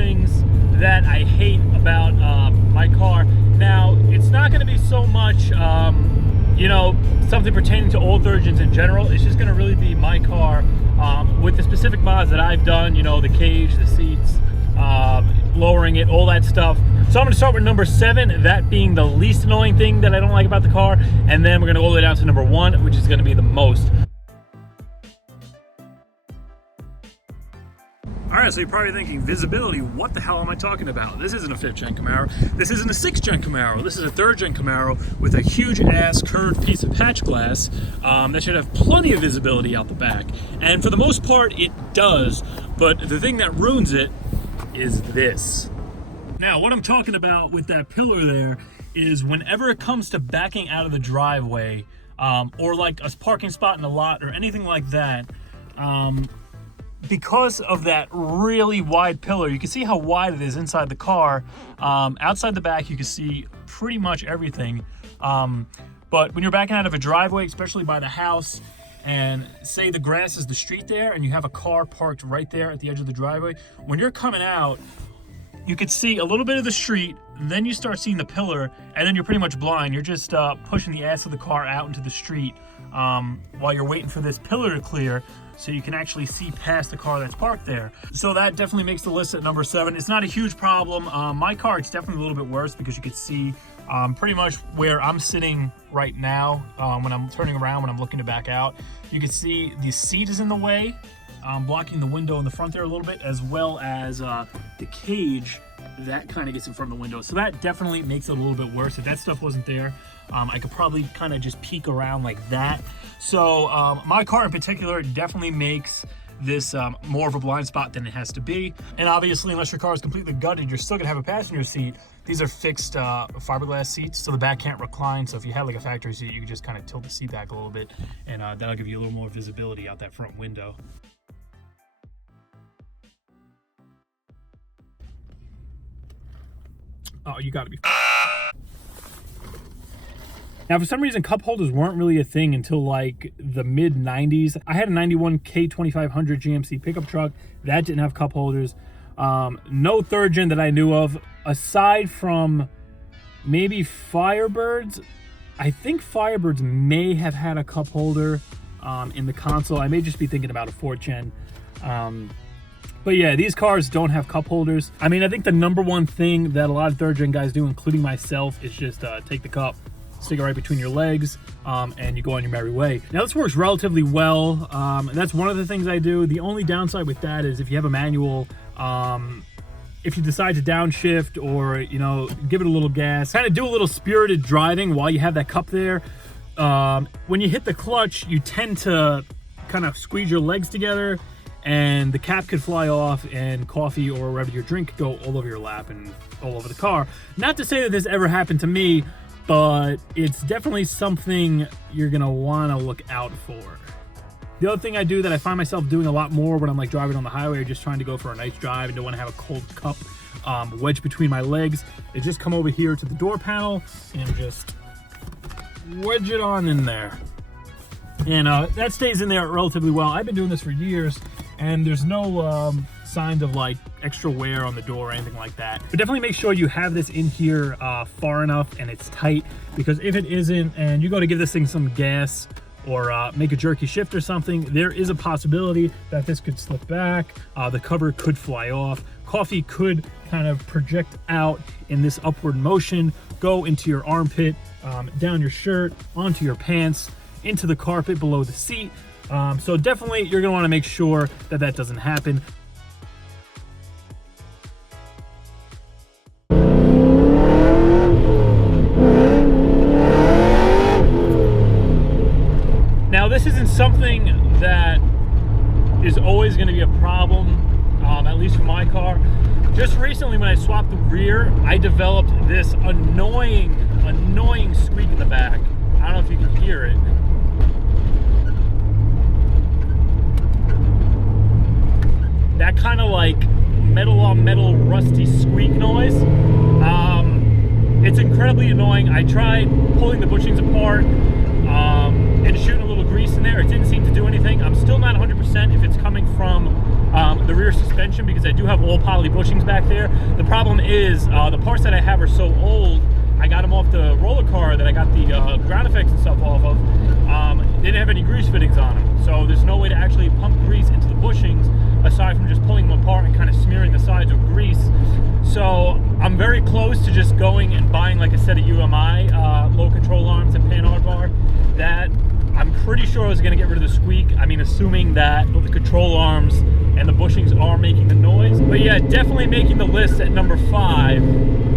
things that I hate about my car. Now, it's not going to be so much, you know, something pertaining to old third gens in general. It's just going to really be my car with the specific mods that I've done, you know, the cage, the seats, lowering it, all that stuff. So I'm going to start with number 7, that being the least annoying thing that I don't like about the car, and then we're going to go all the way down to number 1, which is going to be the most. Alright, so you're probably thinking, visibility, what the hell am I talking about? This isn't a 5th gen Camaro, this isn't a 6th gen Camaro, this is a 3rd gen Camaro with a huge ass curved piece of patch glass that should have plenty of visibility out the back. And for the most part, it does, but the thing that ruins it is this. Now, what I'm talking about with that pillar there is whenever it comes to backing out of the driveway, or like a parking spot in a lot or anything like that, because of that really wide pillar, you can see how wide it is inside the car. Outside the back, you can see pretty much everything. But when you're backing out of a driveway, especially by the house, and say the grass is the street there and you have a car parked right there at the edge of the driveway, when you're coming out, you could see a little bit of the street, then you start seeing the pillar, and then you're pretty much blind. You're just pushing the ass of the car out into the street while you're waiting for this pillar to clear, so you can actually see past the car that's parked there. So that definitely makes the list at number 7. It's not a huge problem. My car, it's definitely a little bit worse because you could see pretty much where I'm sitting right now when I'm turning around, when I'm looking to back out. You can see the seat is in the way, blocking the window in the front there a little bit, as well as the cage that kind of gets in front of the window. So that definitely makes it a little bit worse. If that stuff wasn't there, I could probably kind of just peek around like that. So my car in particular definitely makes this more of a blind spot than it has to be. And obviously, unless your car is completely gutted, you're still gonna have a passenger seat. These are fixed fiberglass seats, so the back can't recline. So if you had like a factory seat, you can just kind of tilt the seat back a little bit, and that'll give you a little more visibility out that front window. Oh, you gotta be. Now, for some reason, cup holders weren't really a thing until like the mid 90s. I had a 91 K2500 GMC pickup truck that didn't have cup holders. No 3rd gen that I knew of, aside from maybe Firebirds. I think Firebirds may have had a cup holder in the console. I may just be thinking about a 4th gen. But yeah, these cars don't have cup holders. I mean, I think the number one thing that a lot of 3rd gen guys do, including myself, is just take the cup, stick it right between your legs, and you go on your merry way. Now, this works relatively well. That's one of the things I do. The only downside with that is if you have a manual, if you decide to downshift or, you know, give it a little gas, kind of do a little spirited driving while you have that cup there. When you hit the clutch, you tend to kind of squeeze your legs together, and the cap could fly off, and coffee or whatever your drink could go all over your lap and all over the car. Not to say that this ever happened to me, but it's definitely something you're gonna wanna look out for. The other thing I do that I find myself doing a lot more when I'm like driving on the highway or just trying to go for a nice drive and don't wanna have a cold cup wedged between my legs, is just come over here to the door panel and just wedge it on in there. And that stays in there relatively well. I've been doing this for years, and there's no signs of like extra wear on the door or anything like that. But definitely make sure you have this in here far enough and it's tight, because if it isn't and you go to give this thing some gas or make a jerky shift or something, there is a possibility that this could slip back, the cover could fly off, coffee could kind of project out in this upward motion, go into your armpit, down your shirt, onto your pants, into the carpet below the seat. So definitely you're gonna wanna make sure that that doesn't happen. Now, this isn't something that is always gonna be a problem, at least for my car. Just recently when I swapped the rear, I developed this annoying squeak in the back. I don't know if you can hear it. That kind of like metal on metal rusty squeak noise. It's incredibly annoying. I tried pulling the bushings apart and shooting a little grease in there. It didn't seem to do anything. I'm still not 100% if it's coming from the rear suspension, because I do have all poly bushings back there. The problem is the parts that I have are so old. I got them off the roller car that I got the ground effects and stuff off of. They didn't have any grease fittings on them, so there's no way to actually pump grease into the bushings aside from just pulling them apart and kind of smearing the sides with grease. So I'm very close to just going and buying like a set of UMI low control arms and panhard bar. That I'm pretty sure I was going to get rid of the squeak. I mean, assuming that the control arms and the bushings are making the noise. But yeah, definitely making the list at number 5.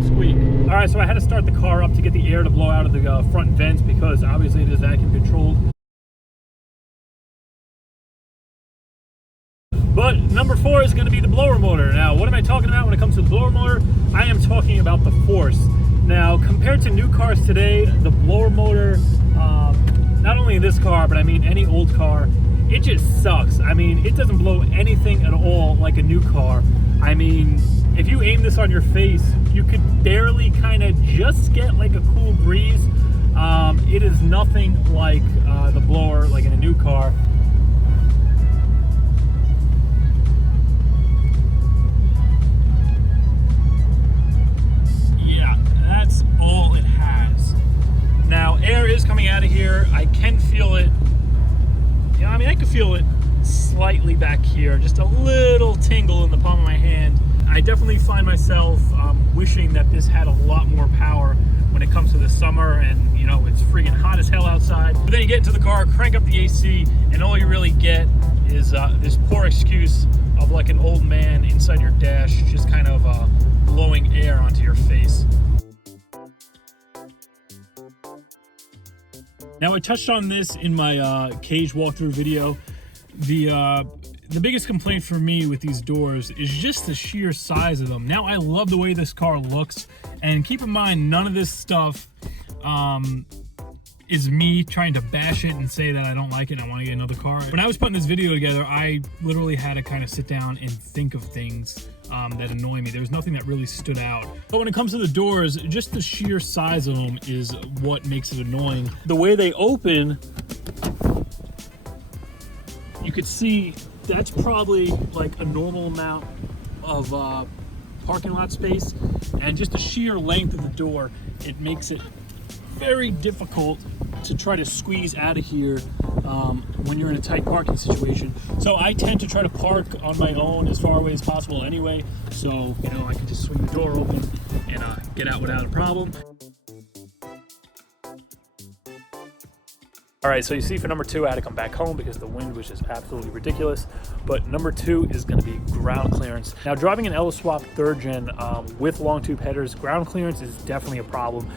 Squeak. All right, so I had to start the car up to get the air to blow out of the front vents, because obviously it is vacuum controlled. But number 4 is going to be the blower motor. Now, what am I talking about when it comes to the blower motor? I am talking about the force. Now, compared to new cars today, the blower motor, not only in this car, but I mean any old car, it just sucks. I mean, it doesn't blow anything at all like a new car. I mean, if you aim this on your face, you could barely kind of just get like a cool breeze. It is nothing like the blower like in a new car. Yeah, that's all it has. Now, air is coming out of here. I can feel it. Yeah, I mean, I can feel it slightly back here, just a little tingle in the palm of my hand. I definitely find myself wishing that this had a lot more power when it comes to the summer, and you know, it's freaking hot as hell outside. But then you get into the car, crank up the AC, and all you really get is this poor excuse of like an old man inside your dash, just kind of blowing air onto your face. Now, I touched on this in my cage walkthrough video. The biggest complaint for me with these doors is just the sheer size of them. Now, I love the way this car looks, and keep in mind, none of this stuff is me trying to bash it and say that I don't like it and I want to get another car. When I was putting this video together, I literally had to kind of sit down and think of things that annoy me. There was nothing that really stood out. But when it comes to the doors, just the sheer size of them is what makes it annoying. The way they open, you could see that's probably like a normal amount of parking lot space, and just the sheer length of the door, it makes it very difficult to try to squeeze out of here when you're in a tight parking situation. So I tend to try to park on my own as far away as possible anyway, so you know, I can just swing the door open and get out without a problem. All right, so you see for number 2, I had to come back home because the wind was just absolutely ridiculous. But number 2 is going to be ground clearance. Now, driving an LsxMatt 3rd gen with long tube headers, ground clearance is definitely a problem.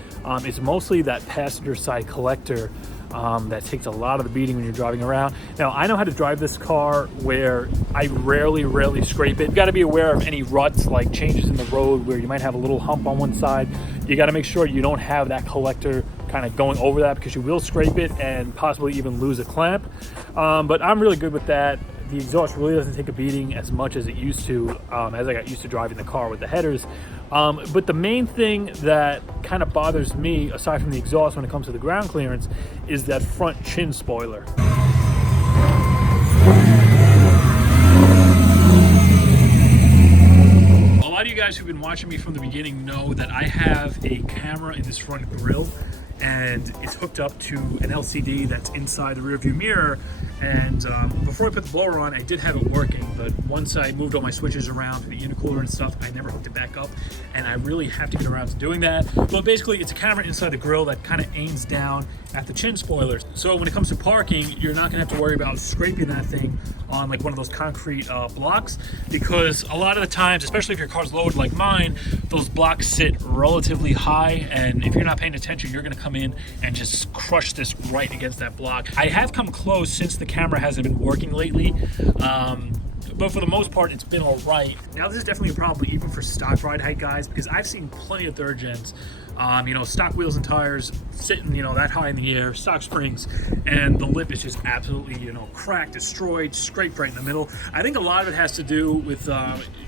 It's mostly that passenger side collector that takes a lot of the beating when you're driving around. Now, I know how to drive this car where I rarely scrape it. You got to be aware of any ruts, like changes in the road where you might have a little hump on one side. You got to make sure you don't have that collector kind of going over that, because you will scrape it and possibly even lose a clamp. But I'm really good with that. The exhaust really doesn't take a beating as much as it used to, as I got used to driving the car with the headers. But the main thing that kind of bothers me, aside from the exhaust when it comes to the ground clearance, is that front chin spoiler. A lot of you guys who've been watching me from the beginning know that I have a camera in this front grille, and it's hooked up to an LCD that's inside the rear view mirror. And before I put the blower on, I did have it working, but once I moved all my switches around to the intercooler and stuff, I never hooked it back up, and I really have to get around to doing that. But basically, it's a camera inside the grille that kind of aims down at the chin spoilers. So when it comes to parking, you're not gonna have to worry about scraping that thing on like one of those concrete blocks, because a lot of the times, especially if your car's loaded like mine, those blocks sit relatively high, and if you're not paying attention, you're gonna come in and just crush this right against that block. I have come close since the camera hasn't been working lately, but for the most part, it's been all right. Now, this is definitely a problem even for stock ride height guys, because I've seen plenty of 3rd gens, you know, stock wheels and tires sitting, you know, that high in the air, stock springs, and the lip is just absolutely, you know, cracked, destroyed, scraped right in the middle. I think a lot of it has to do with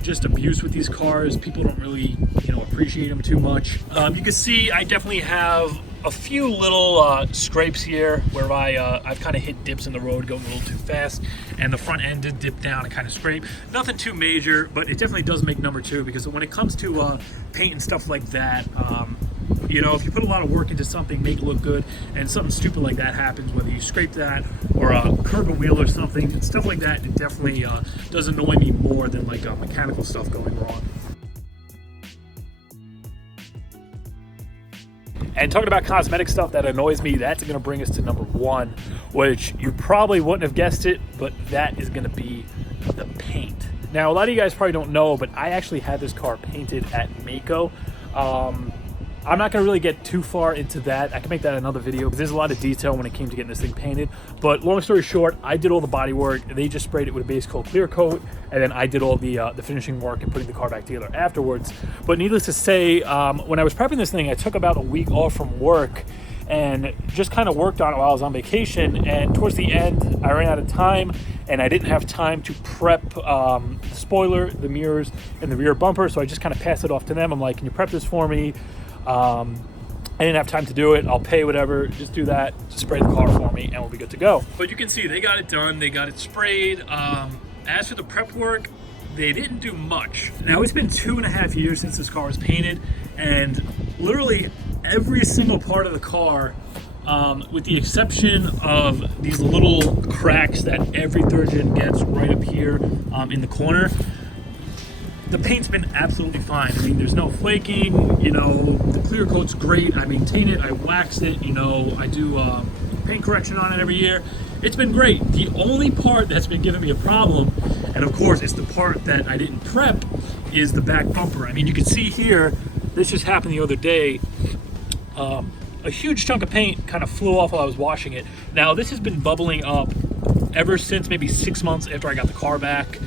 just abuse with these cars. People don't really, you know, appreciate them too much. You can see I definitely have a few little scrapes here where I've kind of hit dips in the road going a little too fast, and the front end did dip down and kind of scrape. Nothing too major, but it definitely does make number two, because when it comes to paint and stuff like that, you know, if you put a lot of work into something, make it look good, and something stupid like that happens, whether you scrape that or curb a wheel or something, stuff like that, it definitely does annoy me more than like mechanical stuff going wrong. And talking about cosmetic stuff that annoys me, that's going to bring us to number one, which you probably wouldn't have guessed it, but that is going to be the paint. Now, a lot of you guys probably don't know, but I actually had this car painted at Mako. I'm not going to really get too far into that. I can make that another video, because there's a lot of detail when it came to getting this thing painted. But long story short, I did all the body work. They just sprayed it with a base coat clear coat, and then I did all the finishing work and putting the car back together afterwards. But needless to say, when I was prepping this thing, I took about a week off from work and just kind of worked on it while I was on vacation. And towards the end, I ran out of time, and I didn't have time to prep the spoiler, the mirrors, and the rear bumper. So I just kind of passed it off to them. I'm like, can you prep this for me? I didn't have time to do it. I'll pay whatever. Just do that. Just spray the car for me, and we'll be good to go. But you can see they got it done. They got it sprayed. As for the prep work, they didn't do much. Now, it's been 2.5 years since this car was painted, and literally every single part of the car, with the exception of these little cracks that every third gen gets right up here in the corner, the paint's been absolutely fine. I mean, there's no flaking, you know, the clear coat's great. I maintain it, I wax it, you know, I do paint correction on it every year. It's been great. The only part that's been giving me a problem, and of course it's the part that I didn't prep, is the back bumper. I mean, you can see here, this just happened the other day. A huge chunk of paint kind of flew off while I was washing it. Now, this has been bubbling up ever since maybe 6 months after I got the car back.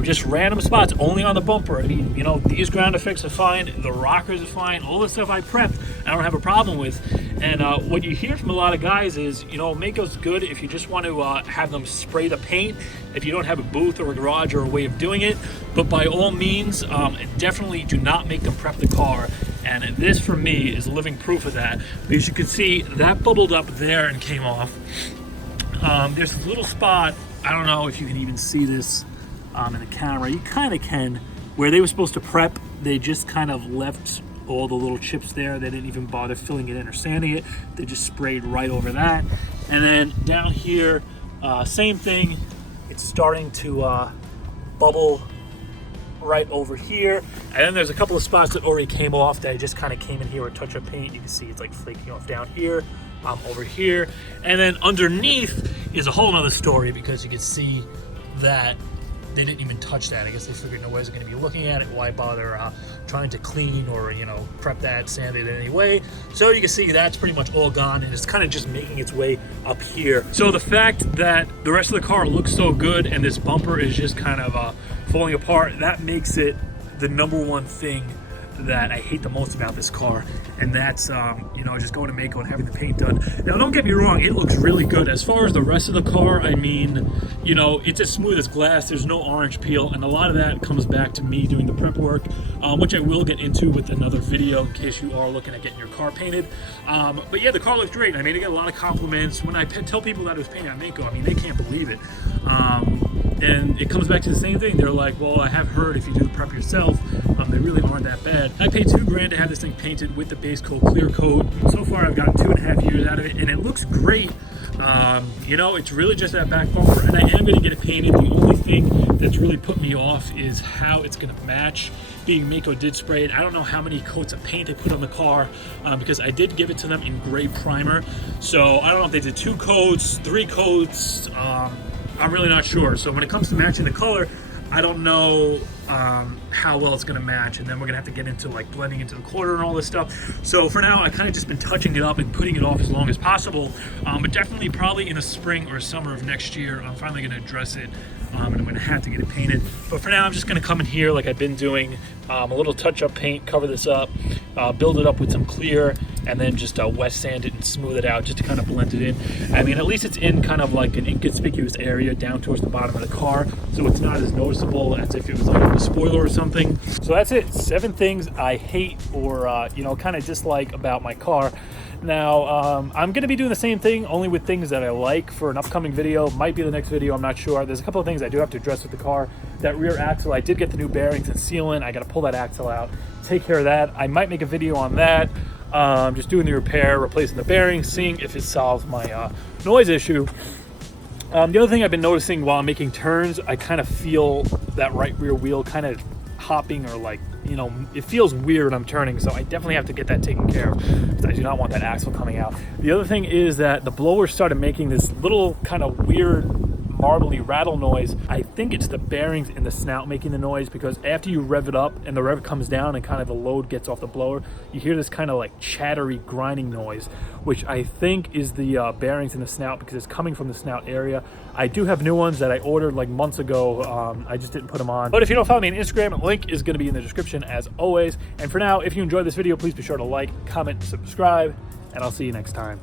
Just random spots, only on the bumper. I mean, you know, these ground effects are fine, the rockers are fine, all the stuff I prepped, I don't have a problem with. And what you hear from a lot of guys is, you know, Mako's good if you just want to have them spray the paint, if you don't have a booth or a garage or a way of doing it. But by all means, definitely do not make them prep the car. And this, for me, is living proof of that. Because you can see that bubbled up there and came off. There's this little spot, I don't know if you can even see this in the camera, you kind of can, where they were supposed to prep, they just kind of left all the little chips there. They didn't even bother filling it in or sanding it. They just sprayed right over that. And then down here, same thing, it's starting to bubble right over here. And then there's a couple of spots that already came off that I just kind of came in here with touch of paint. You can see it's like flaking off down here. Over here, and then underneath is a whole nother story, because you can see that they didn't even touch that. I guess they figured nobody's going to be looking at it. Why bother trying to clean or, you know, prep that, sand it anyway? So you can see that's pretty much all gone, and it's kind of just making its way up here. So the fact that the rest of the car looks so good and this bumper is just kind of falling apart, that makes it the number one thing that I hate the most about this car, and that's you know, just going to Mako and having the paint done. Now, don't get me wrong, it looks really good. As far as the rest of the car, I mean, you know, it's as smooth as glass. There's no orange peel, and a lot of that comes back to me doing the prep work, which I will get into with another video in case you are looking at getting your car painted. But yeah, the car looks great. I mean, I get a lot of compliments when I tell people that it was painted on Mako. I mean, they can't believe it. And it comes back to the same thing. They're like, well, I have heard if you do the prep yourself, they really aren't that bad. I paid $2,000 to have this thing painted with the base coat, clear coat. So far, I've gotten 2.5 years out of it, and it looks great. You know, it's really just that back bumper, and I am going to get it painted. The only thing that's really put me off is how it's going to match. Being Mako did spray it, I don't know how many coats of paint they put on the car, because I did give it to them in gray primer. So I don't know if they did 2 coats, 3 coats. I'm really not sure. So when it comes to matching the color, I don't know how well it's going to match, and then we're going to have to get into like blending into the quarter and all this stuff. So for now, I kind of just been touching it up and putting it off as long as possible, but definitely probably in the spring or summer of next year, I'm finally going to address it, and I'm going to have to get it painted. But for now, I'm just going to come in here like I've been doing, a little touch-up paint, cover this up, build it up with some clear, and then just wet sand it and smooth it out just to kind of blend it in. I mean, at least it's in kind of like an inconspicuous area down towards the bottom of the car, so it's not as noticeable as if it was like a spoiler or something. So that's it. 7 things I hate or, you know, kind of dislike about my car. Now, I'm going to be doing the same thing, only with things that I like for an upcoming video. Might be the next video, I'm not sure. There's a couple of things I do have to address with the car. That rear axle, I did get the new bearings and sealant. I got to pull that axle out, take care of that. I might make a video on that. Just doing the repair, replacing the bearings, seeing if it solves my noise issue. The other thing I've been noticing while I'm making turns, I kind of feel that right rear wheel kind of hopping, or like, you know, it feels weird when I'm turning, so I definitely have to get that taken care of because I do not want that axle coming out. The other thing is that the blower started making this little kind of weird marbly rattle noise. I think it's the bearings in the snout making the noise, because after you rev it up and the rev comes down and kind of the load gets off the blower, you hear this kind of like chattery grinding noise, which I think is the bearings in the snout, because it's coming from the snout area. I do have new ones that I ordered like months ago. I just didn't put them on. But if you don't follow me on Instagram, link is going to be in the description as always. And for now, if you enjoyed this video, please be sure to like, comment, subscribe, and I'll see you next time.